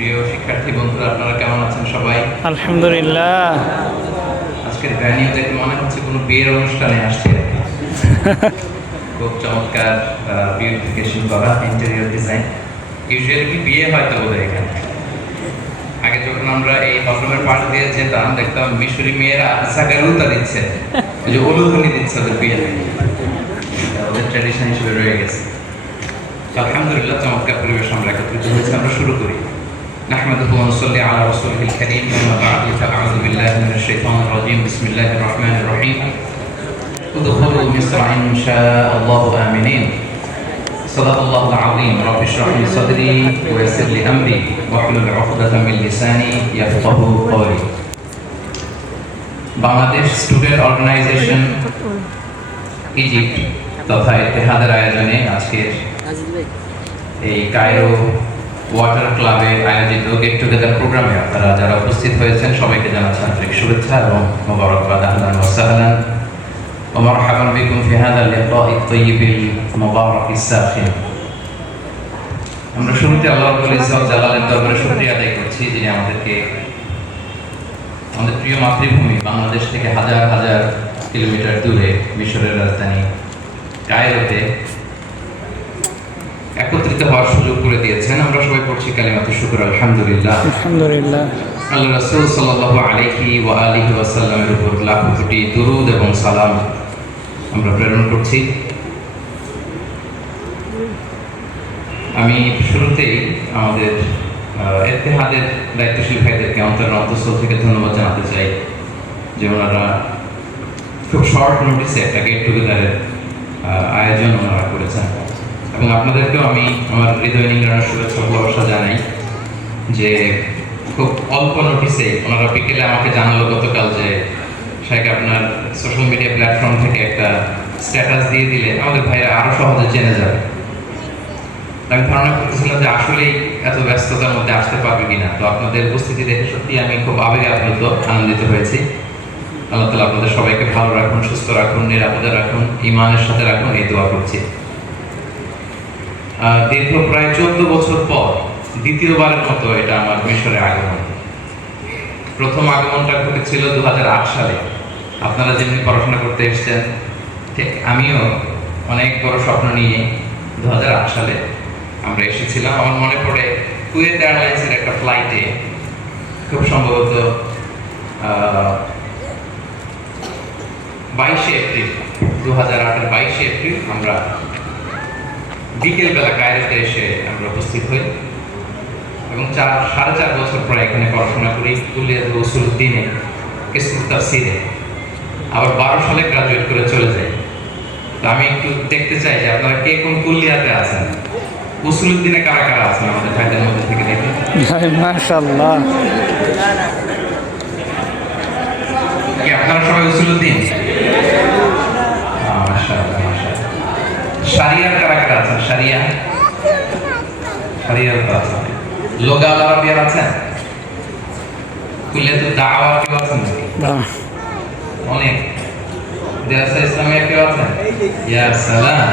প্রিয় শিক্ষার্থী বন্ধুরা, আপনারা কেমন আছেন সবাই? আলহামদুলিল্লাহ। আজকের ভ্যানিউ দেখে মনে হচ্ছে কোনো বিয়ের অনুষ্ঠানে আসছে। খুব চমৎকার বিউটিফিকেশন করা ইন্টেরিয়র ডিজাইন। ইউজুয়ালি কি বিয়ে হয়তো বোধহয় এখানে। আগে যখন আমরা এই হলরুমের পাশ দিয়ে যেতাম, দেখতাম মিশরি মেয়েরা সাগারুতা দিচ্ছে, ওই যে উলুধ্বনি দিচ্ছে ওদের বিয়েতে। ওদের ট্র্যাডিশন হিসেবে রয়ে গেছে। আলহামদুলিল্লাহ, চমৎকার পরিবেশ আমরা একত্রিত হয়েছে। আমরা শুরু করি। نحمده ونصلي على رسوله الكريم، أما بعد فأعوذ بالله من الشيطان الرجيم. بسم الله الرحمن الرحيم. ادخلوا مصر إن شاء الله آمنين. صدق الله العظيم. رب اشرح لي صدري ويسر لي أمري واحلل عقدة من لساني يفقهوا قولي. বাংলাদেশ স্টুডেন্ট অর্গানাইজেশন ইজিপ্ট তথা ইত্তেহাদের আয়োজনে আজকের এই কায়রো ওয়াটার ক্লাবে আয়োজিত গেট টুগেদার প্রোগ্রামে আপনারা যারা উপস্থিত হয়েছেন সবাইকে জানাচ্ছি আন্তরিক শুভেচ্ছা এবং মোবারকবাদ। আহলান ওয়া সাহলান ওয়া মারহাবান বিকুম ফি হাযা আল-লিকাই আত-তাইয়িবিল মুবারাকিস সাখিন। আমরা শুরুতে আল্লাহ রাব্বুল ইজ্জত জালালের দরবারে শুকরিয়া আদায় করছি, যিনি আমাদেরকে আমাদের প্রিয় মাতৃভূমি বাংলাদেশ থেকে হাজার হাজার কিলোমিটার দূরে মিশরের রাজধানী কায়রোতে একত্রিত হওয়ার সুযোগ করে দিয়েছেন। আমরা সবাই পড়ছি কালিমাতুশ শুকর, আলহামদুলিল্লাহ। আলহামদুলিল্লাহ। আল্লাহ রাসূল সাল্লাল্লাহু আলাইহি ওয়া আলিহি ওয়াসাল্লামের উপর লাখ কোটি দুরূদ এবং সালাম আমরা প্রেরণ করছি। আমি শুরুতেই আমাদের ইত্তেহাদের দায়িত্বশীল ভাইদেরকে অন্তরের অন্তঃস্থল থেকে ধন্যবাদ জানাতে চাই যে ওনারা খুব শর্ট নোটিসে একটা গেট টুগেদারের আয়োজন ওনারা করেছেন। এবং আপনাদেরকেও আমি আমার হৃদয় নিংড়ানোর শুভেচ্ছা ভালোবাসা জানাই যে খুব অল্প নোটিসে ওনারা বিকেলে আমাকে জানালো গতকাল যে শাইখ আপনার সোশ্যাল মিডিয়া প্ল্যাটফর্ম থেকে একটা স্ট্যাটাস দিয়ে দিলে আমাদের ভাইরা আরও সহজে জেনে যাবে। আমি ধারণা করতেছিলাম যে আসলেই এত ব্যস্ততার মধ্যে আসতে পারবে কিনা। তো আপনাদের উপস্থিতি দেখে সত্যি আমি খুব আবেগে আপ্লুত, আনন্দিত হয়েছি। আল্লাহ তাআলা আপনাদের সবাইকে ভালো রাখুন, সুস্থ রাখুন, নিরাপদে রাখুন, ঈমানের সাথে রাখুন, এই দোয়া করছি। দীর্ঘ প্রায় 14 বছর পর দ্বিতীয়বারের মতো এটা আমার মিশরে আগমন। প্রথম আগমনটা ঘটেছিল 2008 সালে। আপনারা যেমনি পড়াশোনা করতে এসেছেন, ঠিক আমিও অনেক বড় স্বপ্ন নিয়ে 2008 সালে আমরা এসেছিলাম। আমার মনে পড়ে কুয়েত এয়ারলাইন্সের একটা ফ্লাইটে খুব সম্ভবত 22 এপ্রিল 2008-এর 22 এপ্রিল আমরা বিকেলবেলা কায়রোতে এসে আমরা উপস্থিত হই এবং 4.5 বছর পরে এখানে পড়াশোনা করি কুলিয়াতুল উসুলুদ্দিনে কিসমুত তাফসীরে। আবার 12 সালে গ্রাজুয়েট করে চলে যাই। তো আমি একটু দেখতে চাই যে আপনারা কে কোন কুলিয়াতে আছেন, উসুলুদ্দিনে কারা কারা আছেন আমাদের ভাইদের মধ্যে থেকে দেখি। মাশাআল্লাহ। কি আপনারা সবাই উসুলুদ্দিন? মাশাআল্লাহ মাশাআল্লাহ। শারিয়ার কারা কারা আছেন? শারিয়ার তো আছেন। লোগাল আরবিয়ার আছেন? কুলিয়াতুল দাওয়া কেউ আছেন নাকি? অনেক। দেরাসা ইসলামিয়া কেউ আছেন? ইয়া সালাম।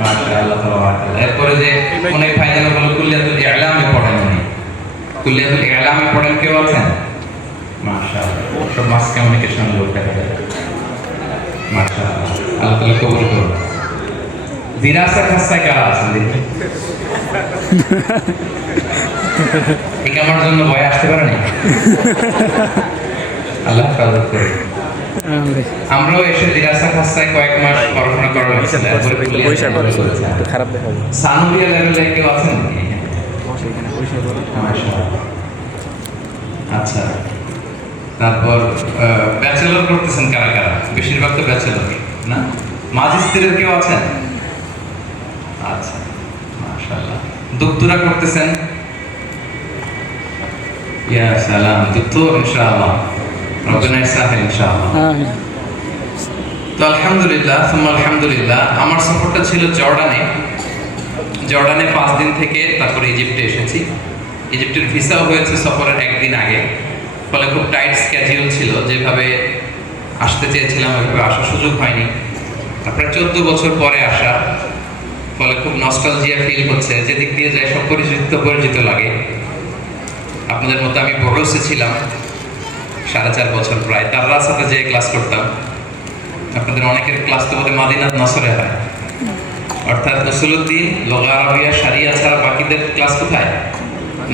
মাশাআল্লাহ তাবারাকাল্লাহ। এরপরে যে অনেক ভাইদের বলে কুলিয়াতুল ইলামে পড়েন উনি। কুলিয়াতুল ইলামে পড়েন কেউ আছেন? মাশাআল্লাহ। সব মাস কমিউনিকেশন লোক দেখা যায়। মাশাআল্লাহ। আল্লাহ তাআলা কবুল করুন। দিরাসা খাসসায় কারা আছেন দেখি? ঠিক আমার জন্য ভয় আসতে পারে না। আল্লাহ হেফাজত করুন। আমরাও এসে দিরাসা খাসসায় কয়েক মাস পড়াশোনা করার হয়েছিল। খারাপ দেখা যায়। সানুবিয়া লেভেলে কেউ আছেন নাকি? আচ্ছা, তারপর ব্যাচেলর করতেছেন কারা কারা? বেশিরভাগ তো ব্যাচেলর না? ম্যাজিস্ট্রেটের কেউ আছেন? আচ্ছা মাশাআল্লাহ। দক্তরা করতেছেন? ইয়া সালাম। দক্তর ইনশাআল্লাহ, রব্বানা ইসলাহ ইনশাআল্লাহ। আমিন। তো আলহামদুলিল্লাহ সুম্মা আলহামদুলিল্লাহ। আমার সফরটা ছিল জর্ডানে 5 দিন থেকে তারপরে ইজিপ্টে এসেছি। ইজিপ্টের ভিসাও হয়েছে সফরের একদিন আগে, ফলে খুব টাইট স্কেডিউল ছিল। যেভাবে আসতে চেয়েছিলাম ওইভাবে আসার সুযোগ হয়নি। প্রায় 14 বছর পরে আসা, ফলে খুব নস্টালজিয়া ফিল হচ্ছে, যেদিক দিয়ে যায় সব পরিচিত পরিচিত লাগে। আপনাদের মতো আমি বড়সে ছিলাম 4.5 বছর প্রায়, তার সাথে যে ক্লাস করতাম। আপনাদের অনেকের ক্লাস তো বোধহয় মাদিনাত নসরে হয়, অর্থাৎ উসুলুদ্দিন, লুগা আরবিয়া, শারিয়া ছাড়া বাকিদের ক্লাস কোথায়?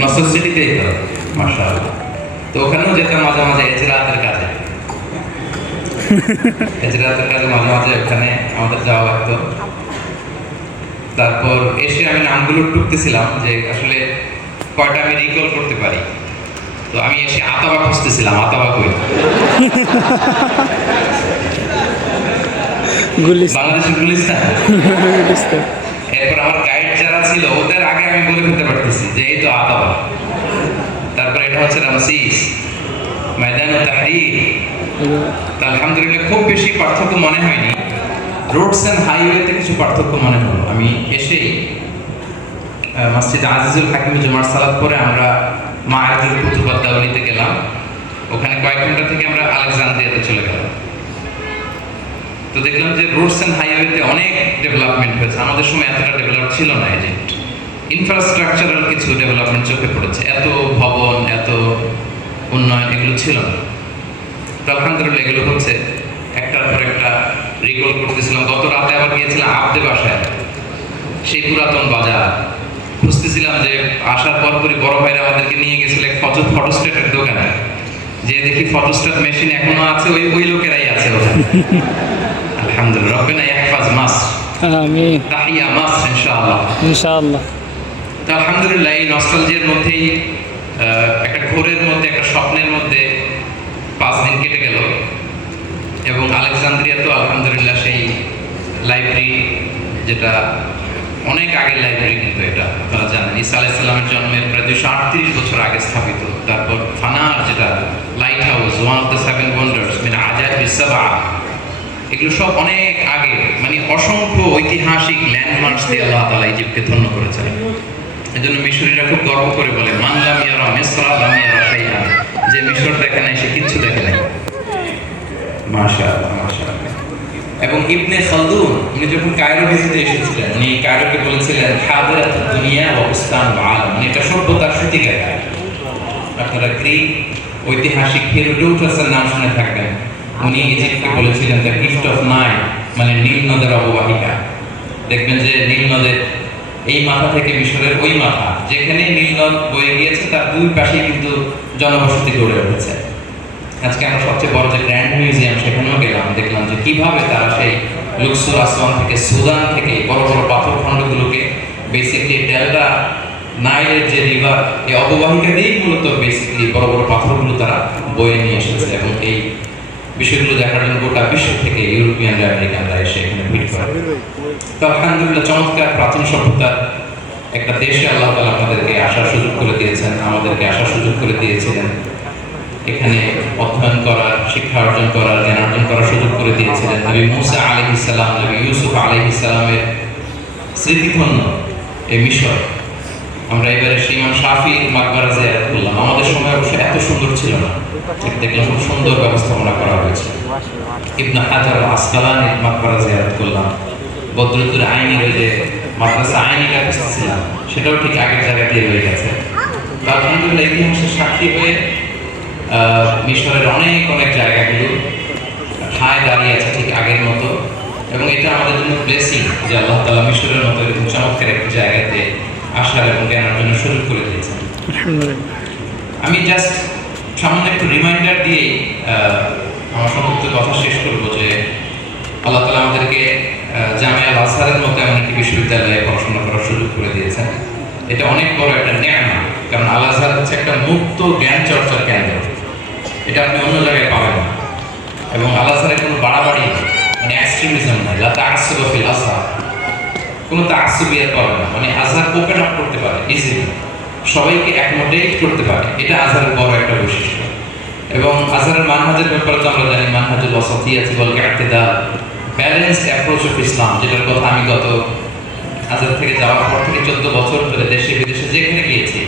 নসর সিটিতেই তো, মাশাআল্লাহ। তো ওখানেও যেতাম মাঝে মাঝে এজরাতের কাজে। এজরাতের কাজে মাঝে মাঝে ওখানে আমাদের যাওয়া লাগতো। তারপর এসে আমি নামগুলো টুকতেছিলাম যে আসলে কয়টা আমি রিকল করতে পারি। তো আমি এসে আতাবা খুঁজতেছিলাম, আতাবা কই? বাংলাদেশের গুলিস্তান। এরপর আমার গাইড যারা ছিল ওদের আগে আমি বলে ফেলতে পারতেছি যে এই তো আতাবা। তারপর এটা হচ্ছে রামসিস, ময়দান তাহরির। তা আলহামদুলিল্লাহ খুব বেশি পার্থক্য মনে হয়নি। রোডস অ্যান্ড হাইওয়েতে কিছু পার্থক্য মনে হলো। আমি এসেই মসজিদ আজিজুল হাকিম জুমার সালাত পরে আমরা মায়াতুল কুতুবাত দাওলিতে গেলাম। ওখানে কয়েক ঘন্টা থেকে আমরা আলেকজান্দ্রিয়াতে চলে গেলাম। তো দেখলাম যে রোডস অ্যান্ড হাইওয়েতে অনেক ডেভেলপমেন্ট হয়েছে। আমাদের সময় এতটা ডেভেলপ ছিল না। এজেন্ট ইনফ্রাস্ট্রাকচারাল কিছু ডেভেলপমেন্ট চোখে পড়েছে, এত ভবন, এত উন্নয়ন এগুলো ছিল না। তো আলহামদুলিল্লাহ এগুলো হচ্ছে একটার পর একটা রিকল করতেছিলাম। গত রাতে আবার গিয়েছিলাম আবদে বাসায়, সেই পুরাতন বাজার খুঁজতেছিলাম। যে আসার পরপরই বড় ভাইরা আমাদেরকে নিয়ে গেছিল এক ফটোস্টেটের দোকানে, যে দেখি ফটোস্টেট মেশিন এখনো আছে, ওই লোকেরাই আছে ওখানে। আলহামদুলিল্লাহ, রব্বিনা ইয়াহফাজ মাসর, আমিন, তাহিয়া মাসর ইনশাআল্লাহ। ইনশাআল্লাহ। তো আলহামদুলিল্লাহ এই নস্টালজিয়ার মধ্যেই একটা ঘোরের মধ্যে, একটা স্বপ্নের মধ্যে 5 দিন কেটে গেল। এবং আলেকজান্দ্রিয়া তো আলহামদুলিল্লাহ সেই লাইব্রেরি, যেটা অনেক আগের লাইব্রেরি, কিন্তু এটা আপনারা জানেন ঈসা আলাইহিস সালামের জন্মের প্রায় 238 বছর আগে স্থাপিত। তারপর ফানার, যেটা light house, one of the 7 wonders mean আজাইবিস সাবআ, এগুলো সব অনেক আগে। মানে অসংখ্য ঐতিহাসিক ল্যান্ডমার্কস দিয়ে আল্লাহ তাআলা ইজিপ্টকে ধন্য করেছেন। এজন্য মিশরীরা খুব গর্ব করে বলে, মান লাম ইয়ারা মিসরা লাম ইয়ারা শাইআন, যে মিশর দেখে নাই সে কিচ্ছু দেখে নাই। মাশাআল্লাহ, মাশাআল্লাহ। এবং ইবনে খালদুন উনি যখন কায়রো ভিজিটে এসেছিলেন, উনি কায়রোকে বলেছিলেন হাদিরাতুদ দুনিয়া ওয়া বুস্তানুল আলাম, মানে এটা সভ্যতার সূতিকাগার। আপনারা গ্রিক ঐতিহাসিক হেরোডোটাসের নাম শুনে থাকবেন। উনি ইজিপ্টকে বলেছিলেন দ্য গিফট অফ নাইল, মানে নীল নদের অববাহিকা। দেখবেন যে নীল নদের এই মাথা থেকে মিশরের ওই মাথা, যেখানে নীল নদ বয়ে গিয়েছে তার দুই পাশেই কিন্তু জনবসতি গড়ে উঠেছে। আজকে আমরা সবচেয়ে বড় যে গ্র্যান্ড মিউজিয়াম, সেখানেও গেলাম, দেখলাম যে কিভাবে তারা সেই লুকসুর, আসওয়ান থেকে, সুদান থেকে বড় বড় পাথর খণ্ডগুলোকে বেসিকলি ডেল্টা নাইলের যে রিভার, এই অববাহিকা দিয়েই মূলত বেসিকলি বড় বড় পাথরগুলো তারা বয়ে নিয়ে এসেছে। এবং এই বিষয়গুলো দেখার জন্য গোটা বিশ্ব থেকে ইউরোপিয়ানরা, আমেরিকানরা এসে এখানে ভিড় করে। তো আলহামদুলিল্লাহ চমৎকার প্রাচীন সভ্যতার একটা দেশে আল্লাহ তাআলা আপনাদেরকে আসার সুযোগ করে দিয়েছেন, আমাদেরকে আসার সুযোগ করে দিয়েছিলেন। এখানে অধ্যয়ন করার, শিক্ষা অর্জন করার, জ্ঞান অর্জন করার সুযোগ করে দিয়েছিলেন। নবী মুসা আলাইহিস সালাম, নবী ইউসুফ আলাইহিস সালামের স্মৃতিধন্য এই মিশর। আমরা এবারে ইমাম শাফিঈর মাকবারা জিয়ারত করলাম। আমাদের সময় অবশ্য এত সুন্দর ছিল না, দেখলাম খুব সুন্দর ব্যবস্থাপনা করা হয়েছে। ইবনে হাজার আসকালানির মাকবারা জিয়ারত করলাম। বদরুদ্দুর আইনির ওই যে মাদ্রাসা আইনিটা খুঁজতেছিলাম, সেটাও ঠিক আগের জায়গাতেই রয়ে গেছে। আলহামদুলিল্লাহ ইতিহাসের সাক্ষী হয়ে মিশরের অনেক অনেক জায়গাগুলো ঠায় দাঁড়িয়ে আছে ঠিক আগের মতো। এবং এটা আমাদের জন্য ব্লেসিং যে আল্লাহ তাআলা মিশরের মতো এরকম চমৎকার একটি জায়গাতে আসার এবং জ্ঞানের জন্য সুযোগ করে দিয়েছেন। আমি জাস্ট সামান্য একটু রিমাইন্ডার দিয়ে আমার সংক্ষিপ্ত কথা শেষ করবো যে আল্লাহ তাআলা আমাদেরকে জামিয়া আল আজহারের মতো এমন একটি বিশ্ববিদ্যালয়ে পড়াশোনা করার সুযোগ করে দিয়েছেন। এটা অনেক বড় একটা নেয়ামত, কারণ আল আজহার হচ্ছে একটা মুক্ত জ্ঞান চর্চার কেন্দ্র। এটা আপনি অন্য জায়গায় পাবেন না। এবং আল আজহারের কোনো বাড়াবাড়ি, মানে এক্সট্রিমিজম নাই, লা তাআসসুব ফিল আজহার, কোনো তাআসসুবিয়ত পাবেন না। মানে আজহার ওপেন আপ করতে পারে ইজিলি, সবাইকে অ্যাকোমোডেট করতে পারে, এটা আজহারের বড় একটা বৈশিষ্ট্য। এবং আজহারের মানহাজের ব্যাপারে তো আমরা জানি, মানহাজুল ওয়াসাতিয়্যাহ ওয়াল ই'তিদাল, ব্যালেন্সড অ্যাপ্রোচ অফ ইসলাম, যেটার কথা আমি গত আজহার থেকে যাওয়ার পর থেকে 14 বছর ধরে দেশে বিদেশে যেখানে গিয়েছি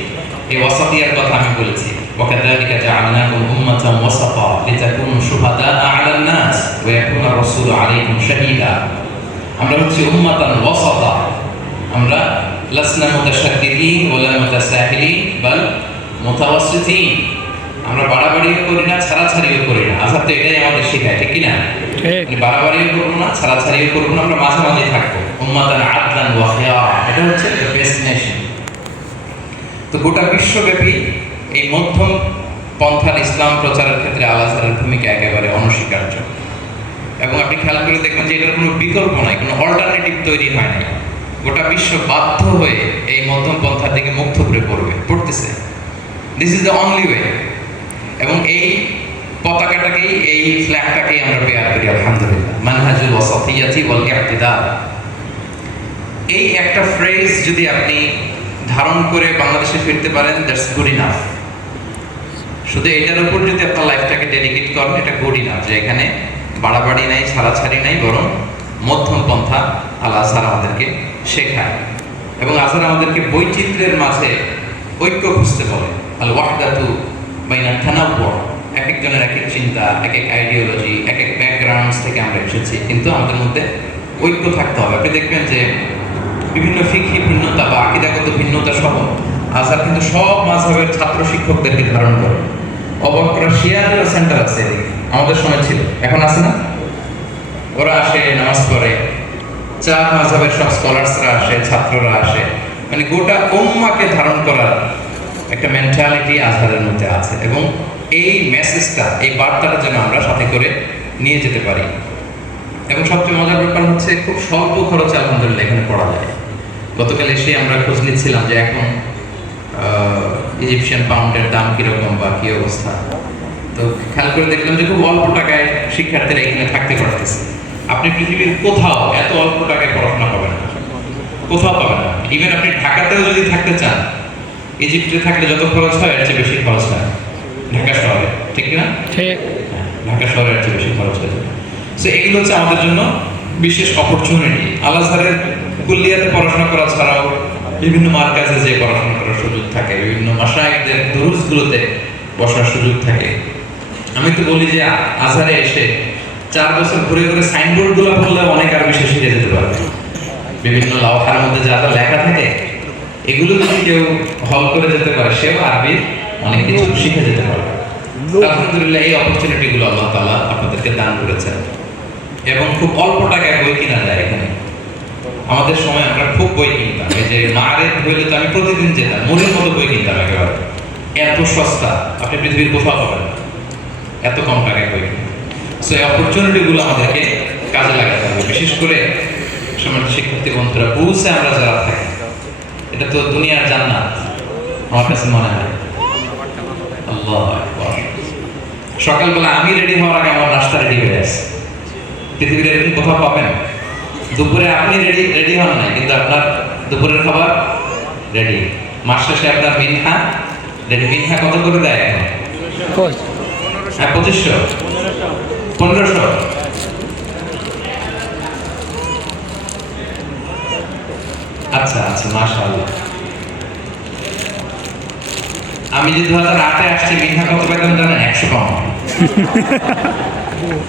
এই ওয়াসাতিয়ার কথা আমি বলেছি। ওয়াকাযালিকা জাআলনাকুম উম্মাতান ওয়াসাতা লিতাকুনু শুহাদাআ আলান নাস ওয়া ইয়াকুনা রাসূলু আলাইকুম শাহীদা। আমরা হচ্ছে উম্মাতান ওয়াসাতা, আমরা লাসনা মুতাশাদ্দিদিন ওয়ালা মুতাসাহিলিন বাল মুতাওয়াসসিতিন। আমরা বাড়াবাড়িও করি না, ছাড়াছাড়িও করি না। আজহার তো এটাই আমাদের শেখায়, ঠিক কি না? ঠিক। বাড়াবাড়িও করবো না, ছাড়াছাড়িও করবো না, আমরা মাঝামাঝি থাকবো। উম্মাতান আদলান ওয়া খিয়ারা, এটা হচ্ছে বেস্ট নেশন। তো গোটা বিশ্বব্যাপী এই মধ্যম পন্থার ইসলাম প্রচারের ক্ষেত্রে আল আজহারের ভূমিকা একেবারে অনস্বীকার্য। এবং আপনি খেয়াল করে দেখবেন যে এটার কোনো বিকল্প নাই, কোনো অল্টারনেটিভ তৈরি হয় নাই। গোটা বিশ্ব বাধ্য হয়ে এই মধ্যম পন্থার দিকে মুখ থুবড়ে পড়তেছে। This is the only way. এবং এই পতাকাটাকেই, এই ফ্ল্যাগটাকেই আমরা বেয়ার করি আলহামদুলিল্লাহ, মানহাজুল ওয়াসাতিয়াতি ওয়াল ইহতিদাল। এই একটা ফ্রেজ যদি আপনি ধারণ করে বাংলাদেশে ফিরতে পারেন, দ্যাটস গুড ইনাফ। শুধু এটার উপর যদি আপনার লাইফটাকে ডেডিকেট করেন, এটা গুড ইনাফ, যে এখানে বাড়াবাড়ি নাই, ছাড়াছাড়ি নাই, বরং মধ্যম পন্থা আল আজহার আমাদেরকে শেখায়। এবং আজহার আমাদেরকে বৈচিত্র্যের মাঝে ঐক্য খুঁজতে বলে। আল ওয়াহদাতু বাইনা তানাওয়ু, এক একজনের এক এক চিন্তা, এক এক আইডিওলজি, এক এক ব্যাকগ্রাউন্ডস থেকে আমরা এসেছি, কিন্তু আমাদের মধ্যে ঐক্য থাকতে হবে। আপনি দেখবেন যে বিভিন্ন ফিকহি ভিন্নতা বা আকীদাগত ভিন্নতা সহ আজহার কিন্তু সব মাযহাবের ছাত্র শিক্ষকদেরকে ধারণ করে। অবাক করা, শিয়াদেরও সেন্টার আছে এদিকে, আমাদের সময় ছিল, এখন আছে না? ওরা আসে, নামাজ পড়ে, চার মাযহাবের সব স্কলার্সরা আসে, ছাত্ররা আসে, মানে গোটা উম্মাকে ধারণ করার একটা মেন্টালিটি আজহারের মধ্যে আছে। এবং এই মেসেজটা, এই বার্তাটা যেন আমরা সাথে করে নিয়ে যেতে পারি। এবং সবচেয়ে মজার ব্যাপার হচ্ছে খুব স্বল্প খরচে আলহামদুলিল্লাহ এখানে পড়া যায়। গতকাল এসে আমরা খোঁজ নিচ্ছিলাম যে এখন ইজিপশিয়ান পাউন্ডের দাম কিরকম বা কি অবস্থা। তো খেয়াল করে দেখলাম যে খুব অল্প টাকায় শিক্ষার্থীরা এখানে থাকতে পারতেছে। আপনি পৃথিবীর কোথাও এত অল্প টাকায় পড়াশোনা পাবেন না, কোথাও পাবেন না। ইভেন আপনি ঢাকাতেও যদি থাকতে চান, ইজিপ্টে থাকলে যত খরচ হয় এর চেয়ে বেশি খরচ হয় ঢাকা শহরে, ঠিক না? ঠিক। ঢাকা শহরে এর চেয়ে বেশি খরচ হয়ে যাবে। সো এগুলো হচ্ছে আমাদের জন্য বিশেষ অপরচুনিটি। আল আজহারের কুল্লিয়াতে পড়াশোনা করা ছাড়াও বিভিন্ন মার্কাজে যে পড়াশোনা করার সুযোগ থাকে, বিভিন্ন মাশায়েখদের দুরুসগুলোতে বসার সুযোগ থাকে। আমি তো বলি যে আজহারে এসে 4 বছর ঘুরে ঘুরে সাইনবোর্ডগুলো পড়লে অনেক আর বেশি শিখে যেতে পারবে। বিভিন্ন লাওহার মধ্যে যা যা লেখা থাকে, এগুলো যদি কেউ হল করে যেতে পারে, সেও আরবির অনেক কিছু শিখে যেতে পারে। আলহামদুলিল্লাহ এই অপরচুনিটিগুলো আল্লাহ তাআলা আপনাদেরকে দান করেছেন। এবং খুব অল্প টাকায় বই কিনা যায় এখানে। আমাদের সময় আমরা খুব বই কিনতাম, এই যে মারের বইলে তো আমি প্রতিদিন যেতাম, মুড়ির মতো বই কিনতাম একেবারে। এত সস্তা আপনি পৃথিবীর কোথাও পাবেন না, এত কম টাকায় বই কিনতাম। সো এই অপরচুনিটিগুলো আমাদেরকে কাজে লাগাতে হবে। বিশেষ করে সম্মানিত শিক্ষার্থী বন্ধুরা, বুঝে আমরা যারা থাকি, এটা তো দুনিয়ার জান্নাত আমার কাছে মনে হয়। আল্লাহু আকবার। সকালবেলা আমি রেডি হওয়ার আগে আমার নাস্তা রেডি হয়ে আছে। পৃথিবীর এরকম কোথাও পাবেন? দুপুরে আপনি রেডি হন নাই, কিন্তু আপনার দুপুরের খাবার রেডি। মাস শেষে আপনার মিনহা রেডি। মিনহা কত করে দেয় এখন? হ্যাঁ, 2500, 1500। আচ্ছা আচ্ছা, মাশাআল্লাহ। আমি যে 2008-এ আসছি, মিনহা কত পেতাম জানেন? 100 পাউন্ড।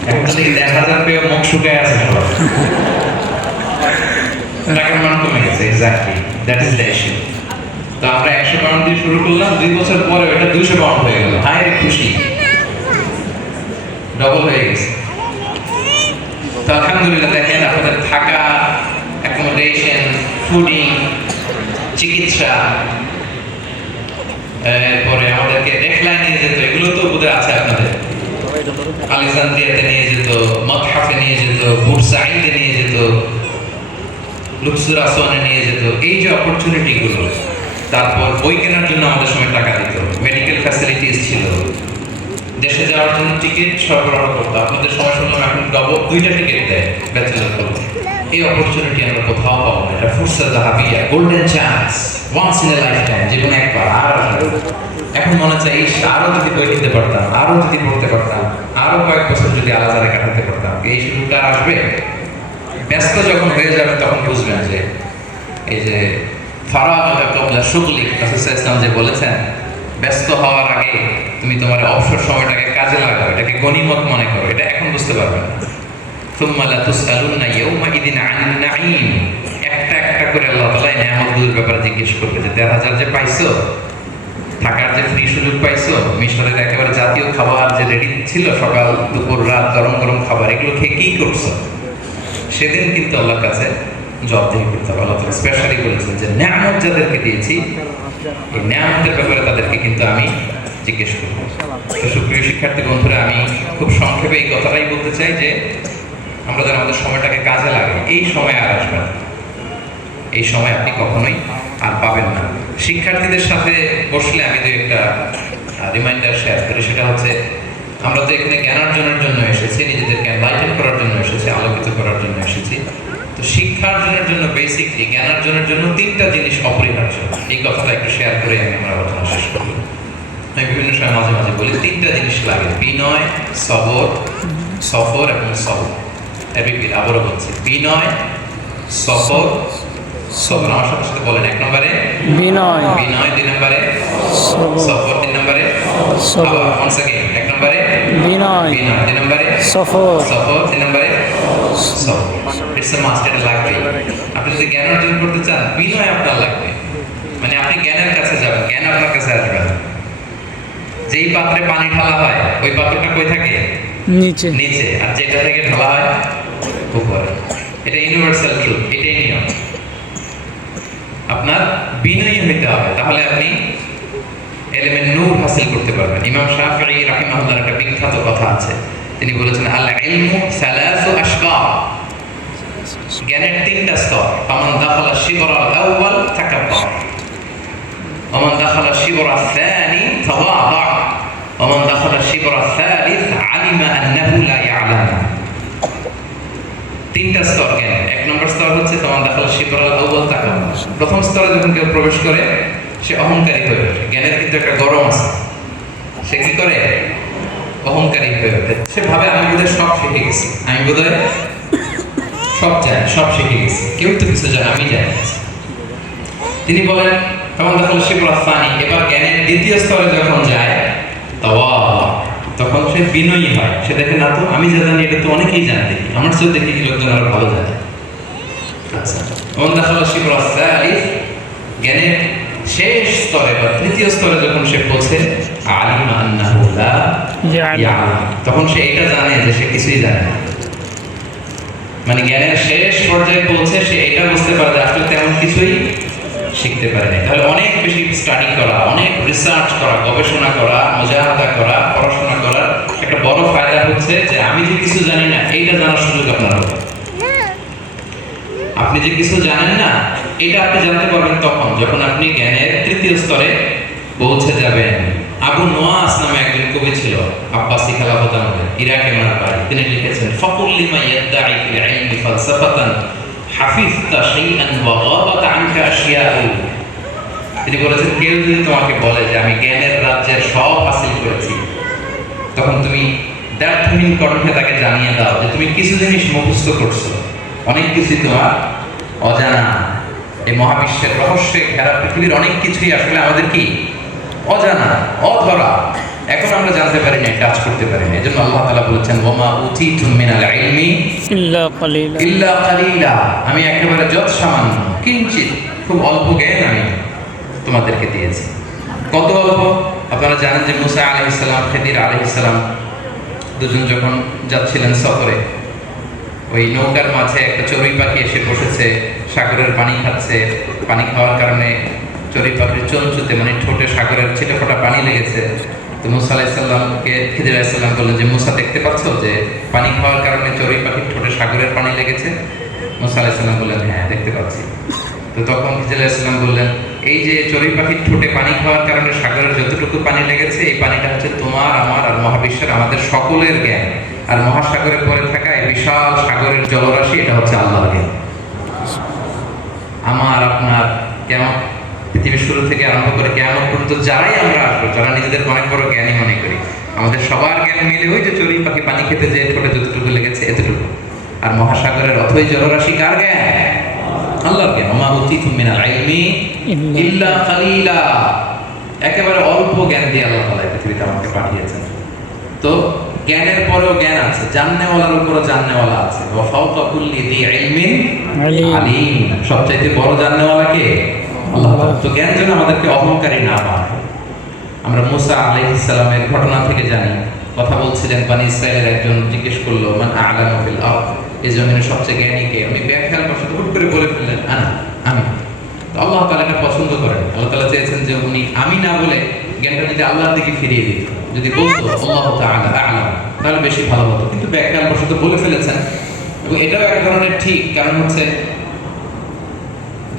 এখন থেকে 10,000 পেয়ে মুখ শুকায় আছে সবার। টাকার মান কমে গেছে। Exactly, that is the issue. তো আমরা 100 পাউন্ড দিয়ে শুরু করলাম, 2 বছর পরে ওটা 200 পাউন্ড হয়ে গেল। হায় রে খুশি, ডবল হয়ে গেছে। তো আলহামদুলিল্লাহ, দেখেন আপনাদের থাকা, অ্যাকোমোডেশন, ফুডিং, চিকিৎসা, এরপরে আমাদেরকে রেখলায় নিয়ে যেত, এগুলো তো বোধহয় আছে আপনাদের। আলেকজান্দ্রিয়াতে নিয়ে যেত, মতহাফে নিয়ে যেত, বুরসাইদে নিয়ে যেত, লুকসুর আসওয়ানে নিয়ে যেত। এই যে অপরচুনিটি গুলো, তারপর বই কেনার জন্য আমাদের সময় টাকা দিত, মেডিকেল ফ্যাসিলিটিস ছিল, দেশে যাওয়ার জন্য টিকিট সরবরাহ করতো। আপনাদের সময় শুনলাম এখন 2টা টিকিট দেয় ব্যাচেলর কলেজে। এই অপরচুনিটি আমরা কোথাও পাবো না। এটা ফুরসা জাহাবিয়া, golden chance, once in a life time, জীবনে একবার। আর এখন মনে চাই আরো যদি বই কিনতে পারতাম, আরো যদি পড়তে পারতাম, আরো কয়েক বছর যদি আল আজহারে কাটাতে পারতাম। এই সুযোগটা আসবে। ব্যস্ত যখন হয়ে যাবে তখন বুঝবেন যে এই যে ফারাগা ক্বাবলা শুগলিক, রাসূল সাল্লাল্লাহু আলাইহি ওয়াসাল্লাম যে বলেছেন, ব্যস্ত হওয়ার আগে তুমি তোমার অবসর সময়টাকে কাজে লাগাও, এটাকে গনিমত মনে করো। এটা এখন বুঝতে পারবে না। সুম্মা লা তুসআলুন্না ইয়াওমাইদিন আনিন নাঈম। একটা একটা একটা করে আল্লাহ তাআলা এই নেয়ামতগুলোর ব্যাপারে জিজ্ঞেস করবে যে ১৩,০০০ যে পাইছো, থাকার যে ফ্রি সুযোগ পাইছো, মিশরের একেবারে জাতীয় খাবার যে রেডি ছিল সকাল দুপুর রাত গরম গরম খাবার, এগুলো খেয়ে কি করছো? সেদিন কিন্তু আল্লাহর কাছে জবাবদিহি করতে হবে। আল্লাহ তাআলা স্পেশালি বলেছেন যে নেয়ামত যাদেরকে দিয়েছি, এই নেয়ামতের ব্যাপারে তাদেরকে কিন্তু আমি জিজ্ঞেস করবো। তো সুপ্রিয় শিক্ষার্থী বন্ধুরা, আমি খুব সংক্ষেপে এই কথাটাই বলতে চাই যে আমরা যেন আমাদের সময়টাকে কাজে লাগাই। এই সময় আর আসবে না, এই সময় আপনি কখনোই আর পাবেন না। শিক্ষার্থীদের সাথে বসলে আমি যে একটা রিমাইন্ডার শেয়ার করি, সেটা হচ্ছে আমরা তো এখানে জ্ঞান অর্জনের জন্য এসেছি, নিজেদেরকে এনলাইটেন করার জন্য এসেছি, আলোকিত করার জন্য এসেছি। তো শিক্ষা অর্জনের জন্য বেসিকলি জ্ঞান অর্জনের জন্য ৩টা জিনিস অপরিহার্য। এই কথাটা একটু শেয়ার করে আমি আমার আলোচনা শেষ করি। আমি বিভিন্ন সময় মাঝে মাঝে বলি ৩টা জিনিস লাগে: বিনয়, সবর, সফর এবং সবর। আবারও বলছি, বিনয়, সফর, সবর। আমার সাথে সাথে বলেন। ১ নম্বরে বিনয়, বিনয়, ২ নম্বরে সবর, সফর, ৩ নম্বরে সবর। once again, ১ নম্বরে বিনয়, বিনয়, ২ নম্বরে সফর, সফর, ৩ নম্বরে সবর। ইটস এ মাস্ট, এটা লাগবেই। আপনি যদি জ্ঞান অর্জন করতে চান, বিনয় আপনার লাগবে। মানে আপনি জ্ঞানের কাছে যাবেন, জ্ঞান আপনার কাছে আসবে না। যেই পাত্রে পানি ঢালা হয়, ওই পাত্রটা কই থাকে? নিচে, নিচে। আর যেটা থেকে ঢালা হয়, উপরে। এটা ইউনিভার্সাল ট্রুথ, এটাই নিয়ম। আপনার বিনয়ী হইতে হবে, তাহলে আপনি এলেমের নূর হাসিল করতে পারবেন। ইমাম শাফিঈ রাহিমাহুল্লাহর একটা বিখ্যাত কথা আছে, তিনি বলেছেন আল ইলমু সালাসু আশকার, জ্ঞানের ৩টা স্তর। ফামান দাখালা শিবরাল আউয়াল তাকাব্বার, ওমান দাখালা শিবরাল সানি তাওয়াদা, ওমান দাখালা শিবরাল সালিস আলিমা আন্নাহু লা ইয়ালাম। ৩টা স্তর জ্ঞান। ১ নম্বর স্তর হচ্ছে ফামান দাখালা শিবরাল আউয়াল তাকাব্বার। প্রথম স্তরে যখন কেউ প্রবেশ করে, সে অহংকারী হয়ে ওঠে। জ্ঞানের কিন্তু একটা গরম আছে, সে কি করে? অহংকারী হয়ে ওঠে। সে ভাবে আমি বোধহয় সব শিখে গেছি, আমি বোধহয় সব জানি, সব শিখে গেছি, কেউ তো কিছু জানে, আমি জানি। তিনি বলেন তখন দেখল শিবরাল সানি, এবার জ্ঞানের ২য় স্তরে যখন যায়, তখন সে বিনয়ী হয়। সে দেখে না তো আমি যা জানি এটা তো অনেকেই জানে, দেখি আমার চেয়ে দেখি লোকজন আরো ভালো জানে। আচ্ছা, তখন দেখল শিবরাল সালিস, জ্ঞানের শেষ স্তরে বা ৩য় স্তরে যখন সে পৌঁছে, আলিমা আন্নাহু লা ইয়ালাম, তখন সে এটা জানে যে সে কিছুই জানে না। মানে জ্ঞানের শেষ পর্যায়ে পৌঁছে সে এটা বুঝতে পারে যে আসলে তেমন কিছুই শিখতে পারেনি। তাহলে অনেক বেশি স্টাডি করা, অনেক রিসার্চ করা, গবেষণা করা, মুজাহাদা করা, পড়াশোনা করার একটা বড় ফায়দা হচ্ছে যে আমি যে কিছু জানি না এইটা জানার সুযোগ আপনার হবে। আপনি যে কিছু জানেন না এটা আপনি জানতে পারবেন তখন যখন আপনি জ্ঞানের ৩য় স্তরে পৌঁছে যাবেন। আবু নোয়াস নামে একজন কবি ছিল, আব্বাসি খেলাফত আমলে, ইরাকে ওনার বাড়ি। তিনি লিখেছেন ফাকুল লিমা ইয়াদদাই ফিল ইলমি ফালসাফাতান হাফিজতা শাইআন ওয়া গাবাত আনকা আশিয়াউ। তিনি বলেছেন কেউ যদি তোমাকে বলে যে আমি জ্ঞানের রাজ্যের সব হাসিল করেছি, তখন তুমি দ্ব্যর্থহীন কণ্ঠে তাকে জানিয়ে দাও যে তুমি কিছু জিনিস মুখস্থ করছো, অনেক কিছু তোমার অজানা। এই মহাবিশ্বের রহস্যে ঘেরা পৃথিবীর অনেক কিছুই আসলে আমাদের কি অজানা, অধরা। এখন আমরা জানতে পারি না, কাজ করতে পারি না। এজন্য আল্লাহ তাআলা বলেছেন ওয়ামা উতীতুম মিনাল ইলমি ইল্লা কালিলা, ইল্লা কালিলা, আমি একেবারে যৎ সামান্য, কিঞ্চিত, খুব অল্প জ্ঞান আমি তোমাদেরকে দিয়েছি। কত অল্প? আপনারা জানেন যে মুসা আলাইহিস সালাম, খিদির আলাইহিস সালাম দুজন যখন যাচ্ছিলেন সফরে, ওই নৌকার মাঝে একটা চড়ুই পাখি এসে বসেছে, সাগরের পানি খাচ্ছে। পানি খাওয়ার কারণে চড়ুই পাখির চঞ্চুতে মানে ঠোঁটে সাগরের ছিটেফোঁটা পানি লেগেছে। তো মুসা আলাইহিস সালামকে খিদির আলাইহিস সালাম বললেন যে মুসা দেখতে পাচ্ছ যে পানি খাওয়ার কারণে চড়ুই পাখির ঠোঁটে সাগরের পানি লেগেছে? মুসা আলাইহিস সালাম বললেন হ্যাঁ দেখতে পাচ্ছি। তো তখন খিদির আলাইহিস সালাম বললেন এই যে চড়ুই পাখির ঠোঁটে পানি খাওয়ার কারণে সাগরের যতটুকু পানি লেগেছে, এই পানিটা হচ্ছে তোমার, আমার আর মহাবিশ্বের আমাদের সকলের জ্ঞান। আর মহাসাগরের পরে থাকা এই বিশাল সাগরের জলরাশি, এটা হচ্ছে আল্লাহর জ্ঞান। আমার আপনার কেমন পৃথিবীর শুরু থেকে আরম্ভ করে কেমন পর্যন্ত যারাই আমরা আসবো, যারা নিজেদের অনেক বড় জ্ঞানী মনে করি, আমাদের সবার জ্ঞান মিলে ওই যে চড়ুই পাখি পানি খেতে যে ঠোঁটে যতটুকু লেগেছে এতটুকু। আর মহাসাগরের অথই জলরাশি কার জ্ঞান? আল্লাহর জ্ঞান। ওমা উতীতুম মিনাল ইলমি ইল্লা কালিলা, একেবারে অল্প জ্ঞান দিয়ে আল্লাহ তাআলা পৃথিবীতে আমাকে পাঠিয়েছেন। তো তো জ্ঞানের পরেও জ্ঞান আছে, জাননেওয়ালার উপরও জাননেওয়ালা আছে। ওয়া ফাওকা কুল্লি যী ইলমিন আলিম। আলিম। সবচাইতে বড় জাননেওয়ালা কে? আল্লাহ তাআলা। তো জ্ঞান যেন আমাদেরকে অহংকারী না বানায়। আমরা মুসা আলাইহিস সালামের ঘটনা থেকে জানি, কথা বলছিলেন বনি ইসরায়েলের একজন জিজ্ঞেস করলো মান আ'লামু ফিল আরদ, এই জমিনের সবচেয়ে জ্ঞানী কে? উনি ব্যাখ্যার বশত হুট করে বলে ফেললেন আমি। তো আল্লাহ তাআলা এটা পছন্দ করেন। আল্লাহ তাআলা চেয়েছেন যে উনি আমি না বলে জ্ঞানটা যদি আল্লাহর দিকে ফিরিয়ে দিত, যদি বলতো আল্লাহু তাআলা আ'লাম, তাহলে বেশি ভালো হতো। কিন্তু ব্যাখ্যার বশত বলে ফেলেছেন, এবং এটাও এক ধরনের ঠিক। কারণ হচ্ছে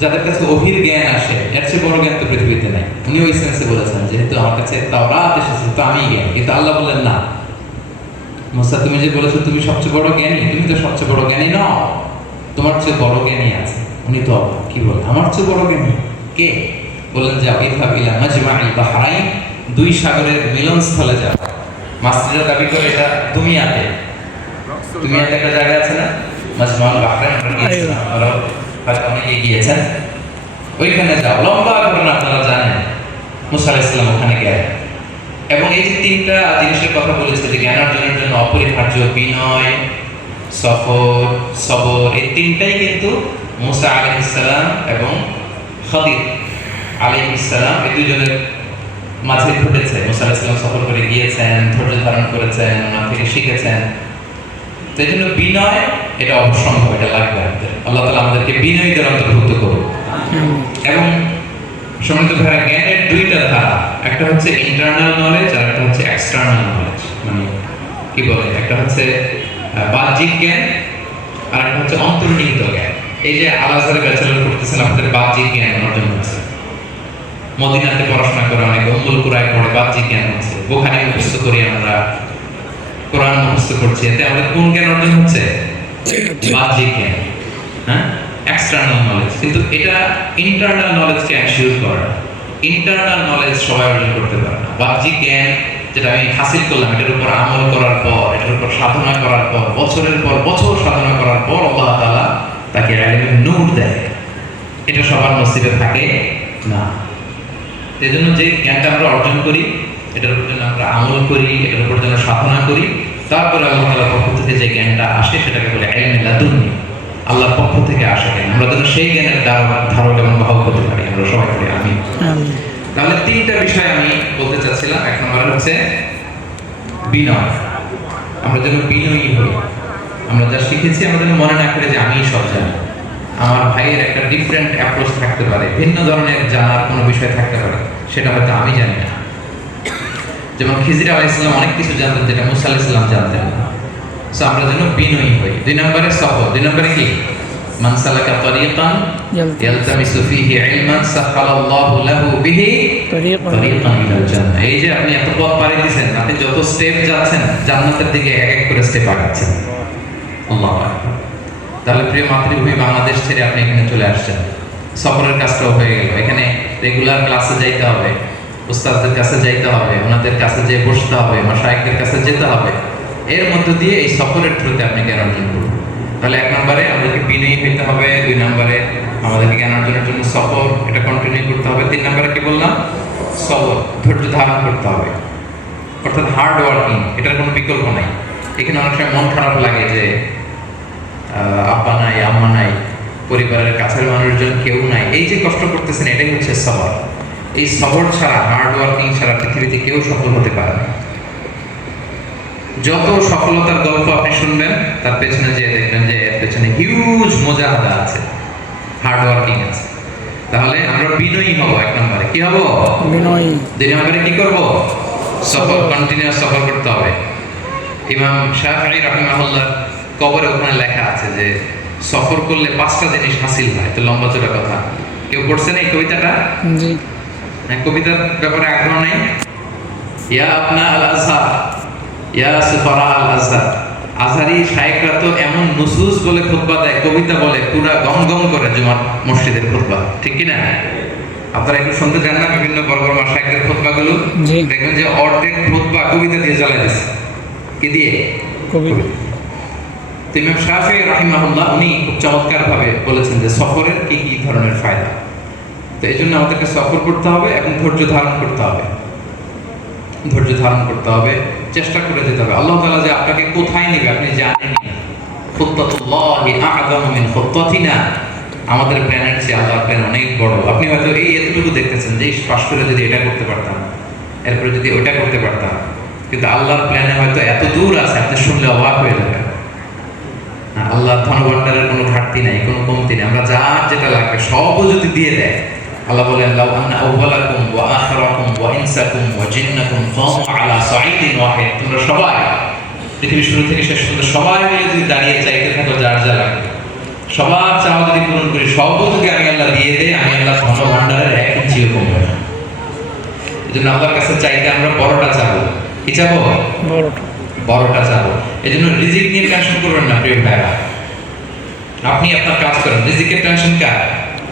যাদের কাছে গভীর জ্ঞান আসে, এর চেয়ে বড় জ্ঞান তো পৃথিবীতে নাই। উনি ওই সেন্সে বলেছেন যেহেতু আমার কাছে তাওরাত এসেছে তো আমি জ্ঞানী। কিন্তু আল্লাহ বললেন না, মুসা তুমি যে বলেছো তুমি সবচেয়ে বড় জ্ঞানী, তুমি তো সবচেয়ে বড় জ্ঞানী নও, তোমার চেয়ে বড় জ্ঞানী আছে। উনি তো কি বলেন, আমার চেয়ে বড় জ্ঞানী কে? বললেন যাও ইযহাব ইলা মাজমা'আল বাহরাইন, দুই সাগরের মিলনস্থলে যাও। মাসজিদের দাবি করে এটা দুনিয়াতে একটা জায়গা আছে না, মাজমা'আল বাহরাইন, আমরা গিয়েছিলাম, আমরা হয়তো অনেকে গিয়েছেন। ওইখানে যাও, লম্বা ঘটনা আপনারা জানেন। মুসা আলাইহিস সালাম ওখানে গেলেন, এবং এই যে তিনটা জিনিসের কথা বলেছে যে জ্ঞান অর্জনের জন্য অপরিহার্য বিনয়, সফর, সবর, এই তিনটাই কিন্তু মুসা আলাইহিস সালাম এবং খদির আলাইহিস সালাম এই দুজনের মাঝে ঘটেছে। মুসা আলাইহিস সালাম সফর করে গিয়েছেন, ধৈর্য ধারণ করেছেন, ওনার থেকে শিখেছেন। তো এই জন্য বিনয় এটা অবশ্যম্ভাবী, এটা লাগবে আমাদের। আল্লাহ তাআলা আমাদেরকে বিনয়ীদের অন্তর্ভুক্ত করুন। এবং সম্মানিত ভাইরা, জ্ঞানের দুইটা ধারা, একটা হচ্ছে ইন্টারনাল নলেজ আর একটা হচ্ছে এক্সটার্নাল নলেজ। মানে কি বলে, একটা হচ্ছে বাহ্যিক জ্ঞান আর একটা হচ্ছে অন্তর্নিহিত জ্ঞান। এই যে আল আজহারে ব্যাচেলর করতেছেন, আমাদের বাহ্যিক জ্ঞান অর্জন হচ্ছে। মদিনাতে পড়াশোনা করে অনেকে, উম্মুল কুরায় পড়ে বাহ্যিক জ্ঞান হচ্ছে। বুখারী মুখস্থ করি আমরা, কোরআন মুখস্থ করছি, এতে আমাদের কোন জ্ঞান অর্জন হচ্ছে? বাহ্যিক জ্ঞান, হ্যাঁ, এক্সটার্নাল নলেজ। কিন্তু এটা ইন্টারনাল নলেজকে অ্যানশিওর করে না। ইন্টারনাল নলেজ সবাই অর্জন করতে পারে না। বাহ্যিক জ্ঞান যেটা আমি হাসিল করলাম, এটার উপর আমল করার পর, এটার উপর সাধনা করার পর, বছরের পর বছর সাধনা করার পর আল্লাহ তাআলা তাকে ইলমের নূর দেয়। এটা সবার নসিবে থাকে না। এই জন্য যে জ্ঞানটা আমরা অর্জন করি, এটার উপর যেন আমরা আমল করি, এটার উপর যেন সাধনা করি, তারপরে আল্লাহ তাআলার পক্ষ থেকে যে জ্ঞানটা আসে সেটাকে বলে ইলমে লাদুন্নি, আল্লাহর পক্ষ থেকে আসে জ্ঞান। আমরা যেন সেই জ্ঞানের ধারক এবং বাহক হতে পারি। আমরা সবাই বলি আমিন। তাহলে তিনটা বিষয় আমি বলতে চাচ্ছিলাম। এক নম্বর হচ্ছে বিনয়, আমরা যেন বিনয়ী হই। আমরা যা শিখেছি আমরা যেন মনে না করে যে আমিই সব জানি। আমার ভাইয়ের একটা ডিফারেন্ট অ্যাপ্রোচ থাকতে পারে, ভিন্ন ধরনের জানার কোনো বিষয় থাকতে পারে, সেটা হয়তো আমি জানি না। যেমন খিজির আলাইহিস সালাম অনেক কিছু জানতেন যেটা মুসা আলাইহিস সালাম জানতেন না। সো আমরা যেন বিনয়ী হই। দুই নম্বরে সফর, দুই নম্বরে কি? মান সালাকা তারিকান ইয়ালতামিসু ফীহি ইলমান সাখালাল্লাহু লাহু বিহি তারিকান ইলাল জান্নাহ। এই যে আপনি এত পথ পাড়ি দিয়েছেন, আপনি যত স্টেপ যাচ্ছেন জান্নাতের দিকে এক এক করে স্টেপ আগাচ্ছেন। আল্লাহু আকবার। তাহলে প্রিয় মাতৃভূমি বাংলাদেশ ছেড়ে আপনি এখানে চলে আসছেন, সফরের কাজটাও হয়ে গেল। এখানে রেগুলার ক্লাসে যাইতে হবে, উস্তাদদের কাছে যাইতে হবে, ওনাদের কাছে যেয়ে বসতে হবে, মাশায়েখদের কাছে যেতে হবে। এর মধ্য দিয়ে এই সফরের থ্রুতে আপনি জ্ঞান অর্জন করবেন। তাহলে এক নম্বরে আমাদেরকে বিনয়ী হইতে হবে, দুই নম্বরে আমাদেরকে জ্ঞান অর্জনের জন্য সফর এটা কন্টিনিউ করতে হবে, তিন নম্বরে কি বললাম? সবর, ধৈর্য ধারণ করতে হবে, অর্থাৎ হার্ড ওয়ার্কিং। এটার কোনো বিকল্প নাই। এখানে অনেক সময় মন খারাপ লাগে যে আব্বা নাই, আম্মা নাই, পরিবারের কাছের মানুষজন কেউ নাই, এই যে কষ্ট করতেছেন, এটাই হচ্ছে সবর। এই সবর ছাড়া, হার্ড ওয়ার্কিং ছাড়া পৃথিবীতে কেউ সফল হতে পারে না। যত সফলতার গল্প আপনি শুনবেন, তার পেছনে যে দেখবেন যে এর পেছনে হিউজ মুজাহাদা আছে, হার্ড ওয়ার্কিং আছে। তাহলে আমরা বিনয়ী হব। এক নম্বরে কি হব? বিনয়ী। দুই নম্বরে কি করব? সফর, কন্টিনিউয়াস সফর করতে হবে। ইমাম শাফিঈ রাহিমাহুল্লাহ কবরে ওখানে লেখা আছে যে সফর করলে 5টা জিনিস হাসিল হয়। তো লম্বা চড়া কথা, কেউ পড়ছেন এই কবিতাটা? জি। কবিতার ব্যাপারে আগ্রহ নেই? ইয়া আপনা আল আজহার, ইয়া সুফারা আল আজহার। আজহারি শায়েখরা তো এমন নুসুস বলে খুতবা দেয়, কবিতা বলে, পুরা গম গম করে জুমার মসজিদের খুতবা, ঠিক কি না? আপনারা একটু শুনতে চান না বিভিন্ন বড় বড় শায়েখদের খুতবাগুলো? দেখবেন যে অর্ধেক খুতবা কবিতা দিয়ে জ্বালাই দিচ্ছে। কি দিয়ে? কবিতা। ইমাম শাফিঈ রাহিমাহুল্লাহ উনি খুব চমৎকারভাবে বলেছেন যে সফরের কি কি ধরনের ফায়দা। তো এই জন্য আমাদেরকে সফর করতে হবে এবং ধৈর্য ধারণ করতে হবে। ধৈর্য ধারণ করতে হবে, চেষ্টা করে যেতে হবে। আল্লাহ তাআলা যে আপনাকে কোথায় নেবে আপনি জানেনই না। খুত্তাতুল্লাহি আ'যামু মিন খুত্তাতিনা। আমাদের প্ল্যানের চেয়ে আল্লাহর প্ল্যান অনেক বড়। আপনি হয়তো এই এতটুকু দেখতেছেন যে পাশ করে যদি এটা করতে পারতাম, এরপরে যদি ওইটা করতে পারতাম, কিন্তু আল্লাহর প্ল্যানে হয়তো এত দূর আছে আপনি শুনলে অবাক হয়ে যাবেন। আল্লাহর ধনভাণ্ডারের কোনো ঘাটতি নাই, কোনো কমতি নেই। আমরা যার যেটা লাগবে সবও যদি দিয়ে দেয়, আল্লাহ বলেন লাউ আন্না আউওয়ালাকুম ওয়া আখিরাকুম ওয়া ইনসাকুম ওয়া জিন্নাকুম কামু আলা সাঈদিন ওয়াহিদ, তোমরা সবাই পৃথিবীর শুরু থেকে শেষ পর্যন্ত সবাই মিলে যদি দাঁড়িয়ে চাইতে থাকো যার যা লাগবে, সবার চাওয়া যদি পূরণ করি, সবও যদি আমি আল্লাহ দিয়ে দেই, আমি আল্লাহ ধনভাণ্ডারের এক ইঞ্চিও কমবে না। এই জন্য আল্লাহর কাছে চাইতে আমরা বড়টা চাবো। কি চাবো? বড়টা। বড়টা চাবো। এই জন্য রিজিক নিয়ে টেনশন করবেন না প্রিয় ভাইরা। আপনি আপনার কাজ করেন, রিজিকের টেনশন কার?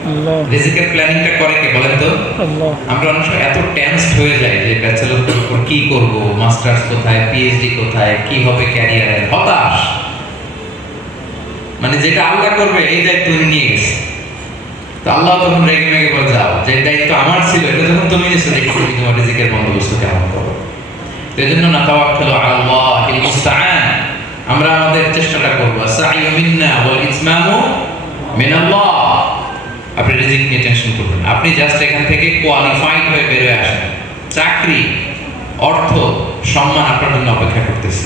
আল্লাহ। রিজিকের প্ল্যানিংটা করে কে বলেন তো? আল্লাহ। আমরা অনেক সময় এত টেনসড হয়ে যাই যে ব্যাচেলর উপর কি করব, মাস্টার্স কোথায়, পিএইচডি কোথায়, কি হবে ক্যারিয়ারে, হতাশ। মানে যেটা আল্লাহ করবে এই দায়িত্ব উনি নিয়ে গেছে, তো আল্লাহ তখন রেগে মেগে বলে যাও যে দায়িত্ব আমার ছিল এটা যখন তুমি নিয়েছো, দেখো তুমি তোমার রিজিকের বন্দোবস্ত কেমন করো। এই জন্য না তাওয়াক্কালু আলাল্লাহিল মুস্তাআন, আমরা আমাদের চেষ্টাটা করব। সাইয়ু মিন্না ওয়াল ইতমামু মিনাল্লাহ। আপনি রিজিক নিয়ে টেনশন করবেন না। আপনি জাস্ট এখান থেকে কোয়ালিফাইড হয়ে বের হয়ে আসেন। চাকরি, অর্থ, সম্মান আপনার জন্য অপেক্ষা করতেছে।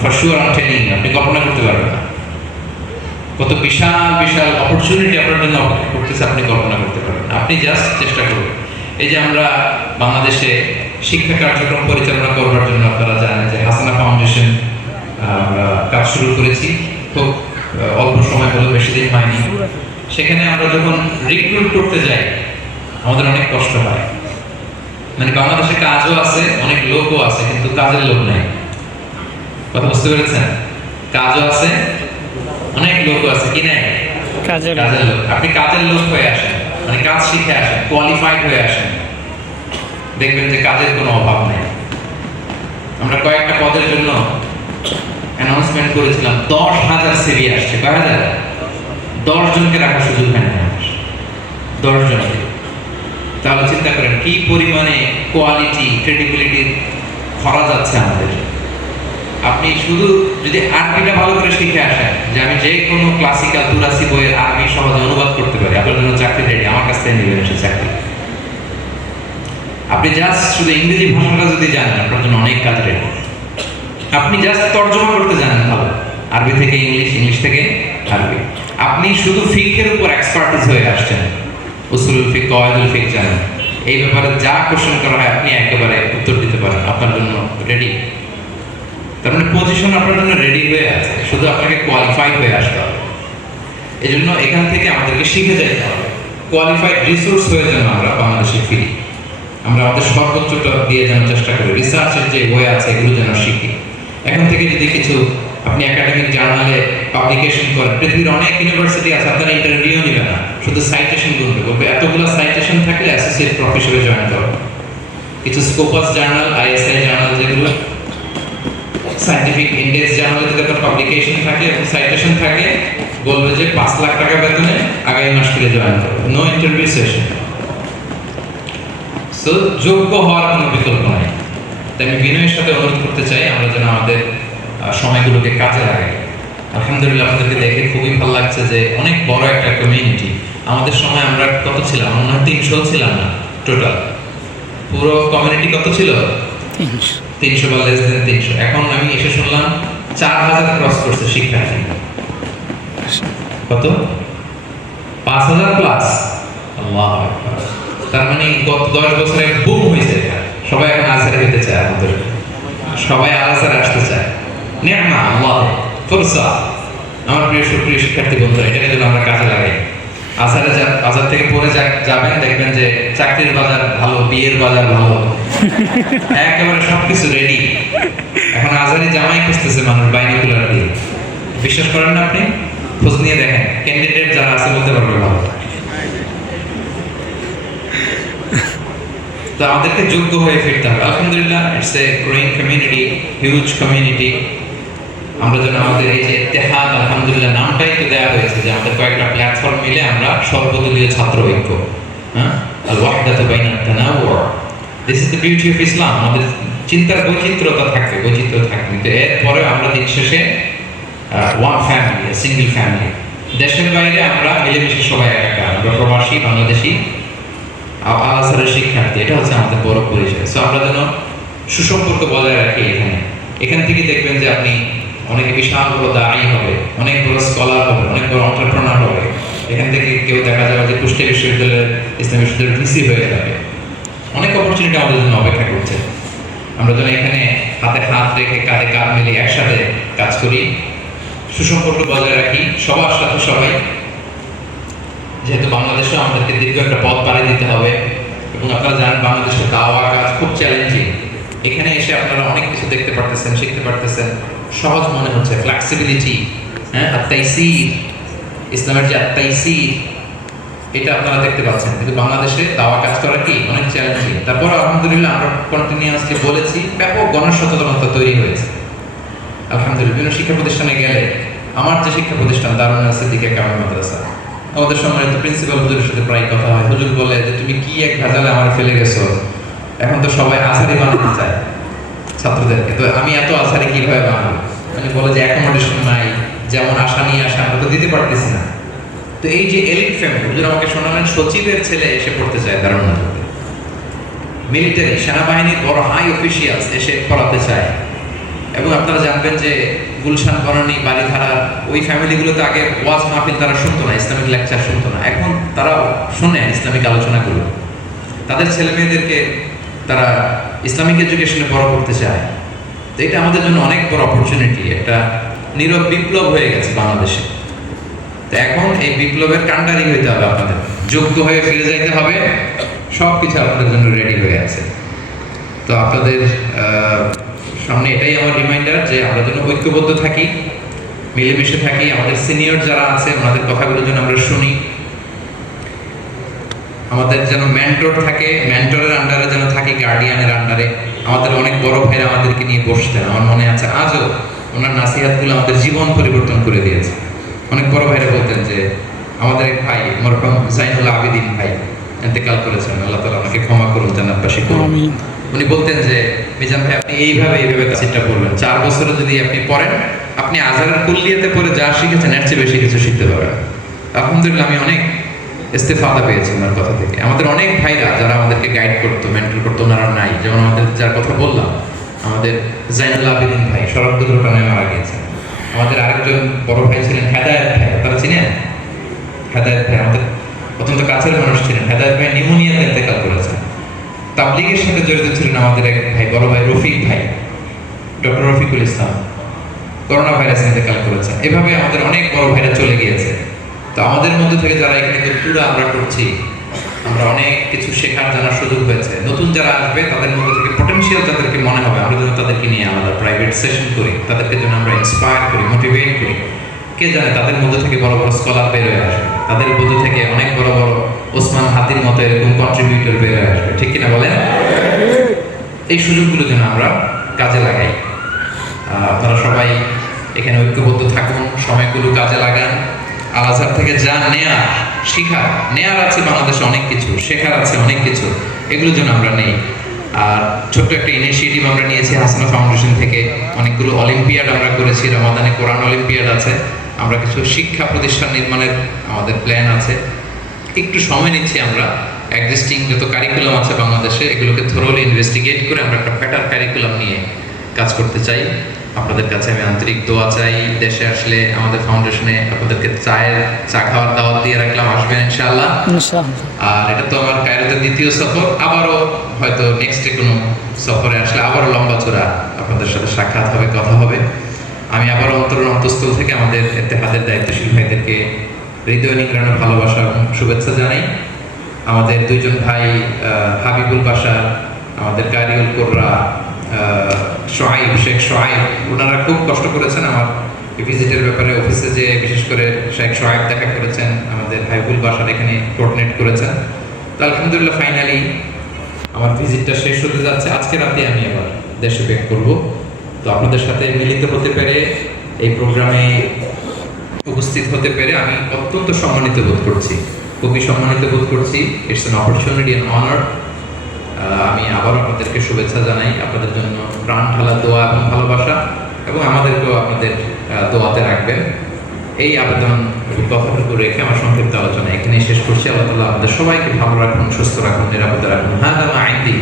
For sure I am telling you, আপনি কল্পনা করতে পারবেন না কত বিশাল বিশাল অপরচুনিটি আপনার জন্য অপেক্ষা করতেছে, আপনি কল্পনা করতে পারবেন না। আপনি জাস্ট চেষ্টা করবেন। এই যে আমরা বাংলাদেশে শিক্ষা কার্যক্রম পরিচালনা করবার জন্য আপনারা জানেন যে হাসানা ফাউন্ডেশন আমরা কাজ শুরু করেছি, খুব অল্প সময় হলো, বেশি দিন হয়নি। সেখানে আমরা যখন রিক্রুট করতে যাই আমাদের অনেক কষ্ট হয়। মানে বাংলাদেশে কাজও আছে, অনেক লোকও আছে, কিন্তু কাজের লোক নাই। কথা বুঝতে পেরেছেন? কাজও আছে, অনেক লোকও আছে, কি নাই? কাজের লোক। আপনি কাজের লোক হয়ে আসেন, মানে কাজ শিখে আসেন, কোয়ালিফাইড হয়ে আসেন, দেখবেন যে কাজের কোনো অভাব নেই। আমরা কয়েকটা পদের জন্য অ্যানাউন্সমেন্ট করেছিলাম, 10,000 সিভি আসছে। কয় হাজার? 10 জনকে রাখার সুযোগ হয় না, 10 জনকে। তাহলে চিন্তা করেন কি পরিমাণে কোয়ালিটি, ক্রেডিবিলিটি খরা যাচ্ছে আমাদের। আপনি শুধু যদি আরবিটা ভালো করে শিখে আসেন, যে আমি যে কোনো ক্লাসিক্যাল তুরাসি বইয়ের আরবি সহজে অনুবাদ করতে পারি, আপনার জন্য চাকরি রেডি, আমার কাছ থেকে নেবেন সে চাকরি। আপনি জাস্ট শুধু ইংরেজি ভাষাটা যদি জানেন, আপনার জন্য অনেক কাজ রেডি। আপনি জাস্ট তর্জমা করতে জানেন ভালো, আরবি থেকে ইংলিশ, ইংলিশ থেকে আরবি। আপনি শুধু ফিকহের উপর এক্সপার্টিস হয়ে আসছেন, উসুলুল ফিক, কওয়াইদুল ফিক জানেন, এই ব্যাপারে যা কোশ্চেন করা হয় আপনি একেবারে উত্তর দিতে পারেন, আপনার জন্য রেডি। তার মানে পজিশন আপনার জন্য রেডি হয়ে আছে, শুধু আপনাকে কোয়ালিফাইড হয়ে আসতে হবে। এই জন্য এখান থেকে আমাদেরকে শিখে যেতে হবে, কোয়ালিফাইড রিসোর্স হয়ে যেন আমরা বাংলাদেশে ফিরি। আমরা আমাদের সর্বোচ্চটা দিয়ে যেন চেষ্টা করি, রিসার্চের যে বই আছে এগুলো যেন শিখি। এখন থেকে যদি কিছু আপনি একাডেমিক জার্নালে পাবলিকেশন করেন, পৃথিবীর অনেক ইউনিভার্সিটি আছে, আপনারা ইন্টারভিউ নেবেন না, শুধু সাইটেশন গুনবে, বলবে এতগুলো সাইটেশন থাকলে অ্যাসোসিয়েট প্রফেসরে জয়েন করো। কিছু স্কোপাস জার্নাল, আইএসআই জার্নাল, যেগুলো সায়েন্টিফিক ইন্ডেক্স জার্নালে যদি একটা পাবলিকেশন থাকে এবং সাইটেশন থাকে, বলবে যে 5 লাখ টাকা বেতনে আগামী মাস থেকে জয়েন করো, নো ইন্টারভিউ সেশন। সো যোগ্য হওয়ার কোনো বিকল্প নাই। তাই আমি বিনয়ের সাথে অনুরোধ করতে চাই আমরা যেন আমাদের সময়গুলোকে কাজে লাগাই। আলহামদুলিল্লাহ আপনাদেরকে দেখে খুবই ভালো লাগছে যে অনেক বড় একটা কমিউনিটি। আমাদের সময় আমরা কত ছিলাম? আমরা 300 ছিলাম না টোটাল। পুরো কমিউনিটি কত ছিল? 300 বা লেস দেন 300। এখন আমি এসে শুনলাম 4000 ক্রস করছে শিক্ষার্থী। কত? 5000 প্লাস। আল্লাহু আকবার। তার মানে গত 10 বছরে বুম হয়েছে। সবাই এখন আজহারে যেতে চায়, আমাদের সবাই আজহারে আসতে চায়। নিয়ামা আল্লাহ ফুরসা। আমার প্রিয় সুপ্রিয় শিক্ষার্থী বন্ধুরা, এটাকে যদি আমরা কাজে লাগাই, আজহার থেকে পড়ে যাবেন, দেখবেন যে চাকরির বাজার ভালো, বিয়ের বাজার ভালো, একেবারে সবকিছু রেডি। এখন আজহারি জামাই খুঁজতেছে মানুষ বাইনোকুলার দিয়ে। বিশ্বাস করেন না আপনি? খোঁজ নিয়ে দেখেন, ক্যান্ডিডেট যারা আছে বলতে পারবে ভালো। তো আমাদেরকে যোগ্য হয়ে ফিরতে হবে। আলহামদুলিল্লাহ, it's a growing community, huge community. আমরা যেন আমাদের এই যে ইত্তেহাদ, আলহামদুলিল্লাহ নামটাই তো দেওয়া হয়েছে যে আমাদের কয়েকটা প্ল্যাটফর্ম মিলে আমরা সর্বদলীয় ছাত্র ঐক্য, হ্যাঁ, আল ওয়াহদাতু বাইনাত তানাওয়ু, this is the beauty of Islam. আমাদের চিন্তার বৈচিত্র্যতা থাকবে, বৈচিত্র্য থাকবে, কিন্তু এরপরে আমরা দিন শেষে ওয়ান ফ্যামিলি, সিঙ্গেল ফ্যামিলি। দেশের বাইরে আমরা মিলেমিশে সবাই একাকার, আমরা প্রবাসী বাংলাদেশি আল-আজহারের শিক্ষার্থী, এটা হচ্ছে আমাদের বড় পরিচয়। সো আমরা যেন সুসম্পর্ক বজায় রাখি। এখান থেকে দেখবেন যে আপনি অনেকে বিশাল বড় দায়ী হবে, অনেক বড় স্কলার হবে, অনেক বড় এন্টারপ্রেনার হবে। এখান থেকে কেউ দেখা যাবে যে কুষ্টিয়া বিশ্ববিদ্যালয়ের, ইসলামী বিশ্ববিদ্যালয়ের ভিসি হয়ে যাবে। অনেক অপরচুনিটি আমাদের জন্য অপেক্ষা করছে। আমরা যেন এখানে হাতে হাত রেখে কাঁধে কাঁধ মিলিয়ে একসাথে কাজ করি, সুসম্পর্ক বজায় রাখি সবার সাথে সবাই। যেহেতু বাংলাদেশে আমাদেরকে দীর্ঘ একটা পথ পাড়ি দিতে হবে, এবং আপনারা জানেন বাংলাদেশের দাওয়া কাজ খুব চ্যালেঞ্জিং। এখানে এসে আপনারা অনেক কিছু দেখতে পারতেছেন, শিখতে পারতেছেন, সহজ মনে হচ্ছে, ফ্লেক্সিবিলিটি, হ্যাঁ, আত-তাইসির, ইসলামের যে আত-তাইসির, এটা আপনারা দেখতে পাচ্ছেন। কিন্তু বাংলাদেশে দাওয়া কাজ করা কি অনেক চ্যালেঞ্জিং। তারপর আলহামদুলিল্লাহ আমরা কন্টিনিউয়াসলি বলেছি, ব্যাপক গণসচেতনতা তৈরি হয়েছে আলহামদুলিল্লাহ। বিভিন্ন শিক্ষা প্রতিষ্ঠানে গেলে, আমার যে শিক্ষা প্রতিষ্ঠান দারুন সিদ্দিকিয়া কামিল মাদ্রাসা, আমাদের সম্মানিত প্রিন্সিপাল হুজুরের সাথে প্রায় কথা হয়। হুজুর বলে যে তুমি কি এক ভেজালে আমার ফেলে গেছো, এখন তো সবাই আজহারি বানাতে চায় ছাত্রদেরকে, তো আমি এত আজহারি কিভাবে বানাবো? মানে বলে যে অ্যাকোমোডেশন নাই, যেমন আশা নিয়ে আসা আমরা তো দিতে পারতেছি না। তো এই যে এলিট ফ্যামিলি, হুজুর আমাকে শোনালেন সচিবের ছেলে এসে পড়তে চায় দারুন নাথে, মিলিটারি সেনাবাহিনীর বড় হাই অফিসিয়ালস এসে পড়াতে চায়। এবং আপনারা জানবেন যে গুলশান, বনানী, বাড়িধারা, ওই ফ্যামিলিগুলোতে আগে ওয়াজ মাহফিল তারা শুনতো না, ইসলামিক লেকচার শুনতো না, এখন তারা শোনে ইসলামিক আলোচনাগুলো। তাদের ছেলে মেয়েদেরকে তারা ইসলামিক এডুকেশনে বড় করতে চায়। তো এটা আমাদের জন্য অনেক বড় অপরচুনিটি, একটা নীরব বিপ্লব হয়ে গেছে বাংলাদেশে। তো এখন এই বিপ্লবের কাণ্ডারি হইতে হবে, আপনাদের যোগ্য হয়ে ফিরে যাইতে হবে, সব কিছু আপনাদের জন্য রেডি হয়ে আছে। তো আপনাদের সামনে এটাই আমার রিমাইন্ডার যে আমরা যেন ঐক্যবদ্ধ থাকি, মিলেমিশে থাকি, আমাদের সিনিয়র যারা আছে ওনাদের কথাগুলো যেন আমরা শুনি, আমাদের যেন মেন্টর থাকে, মেন্টরের আন্ডারে যেন থাকি, গার্ডিয়ানের আন্ডারে। আমাদের অনেক বড় ভাইরা আমাদেরকে নিয়ে বসতেন, আমার মনে আছে আজও ওনার নাসিহাতগুলো আমাদের জীবন পরিবর্তন করে দিয়েছে। অনেক বড় ভাইরা বলতেন যে আমাদের এক ভাই মরহুম জাইনুল আবেদিন ভাই ইন্তেকাল করেছেন, আল্লাহ তাআলা আমাকে ক্ষমা করুন, জান্নাতবাসী করুন। উনি বলতেন যে মিজান ভাই আপনি এইভাবে তাফসীরটা পড়বেন, 4 বছরে যদি আপনি পড়েন, আপনি আজহারের কুল্লিয়াতে পড়ে যা শিখেছেন এর চেয়ে বেশি কিছু শিখতে পারবেন। আলহামদুলিল্লাহ আমি অনেক ইস্তেফাদা পেয়েছি ওনার কথা থেকে। আমাদের অনেক ভাইরা যারা আমাদেরকে গাইড করতো, মেন্টর করতো, ওনারা নাই। যেমন আমাদের যার কথা বললাম, আমাদের জাইনুল আবেদিন ভাই সড়ক দুর্ঘটনায় মারা গিয়েছেন। আমাদের আরেকজন বড় ভাই ছিলেন হেদায়েত ভাই, তারা চিনেন? হেদায়েত ভাই আমাদের অত্যন্ত কাছের মানুষ ছিলেন। হেদায়েত ভাই নিউমোনিয়াতে ইন্তেকাল করেছেন। তাবলীগের সাথে জড়িত ছিলেন আমাদের এক ভাই, বড় ভাই রফিক ভাই, ডক্টর রফিকুল ইসলাম, করোনা ভাইরাসে ইন্তেকাল করেছেন। এভাবে আমাদের অনেক বড় ভাইরা চলে গিয়েছে। তো আমাদের মধ্যে থেকে যারা এখানে পুরো আমরা করছি, আমরা অনেক কিছু শেখার জানার সুযোগ হয়েছে। নতুন যারা আসবে তাদের মধ্যে থেকে পটেনশিয়াল যাদেরকে মনে হবে, আমরা যেন তাদেরকে নিয়ে আলাদা প্রাইভেট সেশন করি, তাদেরকে যেন আমরা ইন্সপায়ার করি, মোটিভেট করি। কে জানে তাদের মধ্যে থেকে বড় বড় স্কলার বের হয়ে আসবে, তাদের মধ্যে থেকে অনেক বড় বড় ওসমান হাতির মতো এরকম কন্ট্রিবিউটর বের হয়ে আসবে, ঠিক কিনা বলেন? এই সুযোগগুলো যেন আমরা কাজে লাগাই। আপনারা সবাই এখানে ঐক্যবদ্ধ থাকুন, সময়গুলো কাজে লাগান। আল-আজহার থেকে যা নেয়ার আছে বাংলাদেশে অনেক কিছু, শেখার আছে অনেক কিছু, এগুলো যেন আমরা নেই। আর ছোট্ট একটা ইনিশিয়েটিভ আমরা নিয়েছি হাসানা ফাউন্ডেশন থেকে, অনেকগুলো অলিম্পিয়াড আমরা করেছি, রমাদানে কোরআন অলিম্পিয়াড আছে, আমরা কিছু শিক্ষা প্রতিষ্ঠান নির্মাণের আমাদের প্ল্যান আছে। একটু সময় নিচ্ছি আমরা, এক্সিস্টিং যত কারিকুলাম আছে বাংলাদেশে এগুলোকে থরোলি ইনভেস্টিগেট করে আমরা একটা বেটার কারিকুলাম নিয়ে কাজ করতে চাই। আপনাদের কাছে আমি আন্তরিক দোয়া চাই। দেশে আসলে আমাদের ফাউন্ডেশনে আপনাদেরকে চা খাওয়ার দাওয়াত দিয়ে রাখলাম, আসবেন ইনশাআল্লাহ। আর এটা তো আমার কায়রোতে দ্বিতীয় সফর, আবারও হয়তো নেক্সটে কোনো সফরে আসলে আবারও লম্বা চূড়া আপনাদের সাথে সাক্ষাৎ হবে, কথা হবে। আমি আবারও অন্তরের অন্তঃস্থল থেকে আমাদের ইত্তেহাদের দায়িত্বশীল ভাইদেরকে হৃদয় নিংড়ানো ভালোবাসা এবং শুভেচ্ছা জানাই। আমাদের দুইজন ভাই হাবিবুল বাশার, আমাদের কারিউল কোররা, শেখ সোহাইব, ওনারা খুব কষ্ট করেছেন আমার ভিজিটের ব্যাপারে। অফিসে যে বিশেষ করে শেখ সোহাইব দেখা করেছেন, আমাদের হাবিবুল বাশার এখানে কোঅর্ডিনেট করেছেন। তো আলহামদুলিল্লাহ ফাইনালি আমার ভিজিটটা শেষ হতে যাচ্ছে। আজকে রাতে আমি আবার দেশে ব্যাক করব। তো আপনাদের সাথে মিলিত হতে পেরে, এই প্রোগ্রামে উপস্থিত হতে পেরে আমি অত্যন্ত সম্মানিত বোধ করছি, খুবই সম্মানিত বোধ করছি। It's an opportunity, an honour. আমি আবারও আপনাদেরকে শুভেচ্ছা জানাই, আপনাদের জন্য প্রাণ ঢালা দোয়া এবং ভালোবাসা, এবং আমাদেরকেও আপনাদের দোয়াতে রাখবেন। এই আবেদন কথাটুকু রেখে আমার সংক্ষিপ্ত আলোচনা এখানেই শেষ করছি। আল্লাহ তাআলা আমাদের সবাইকে ভালো রাখুন, সুস্থ রাখুন, নিরাপদে রাখুন। হাদা মা ইনদি।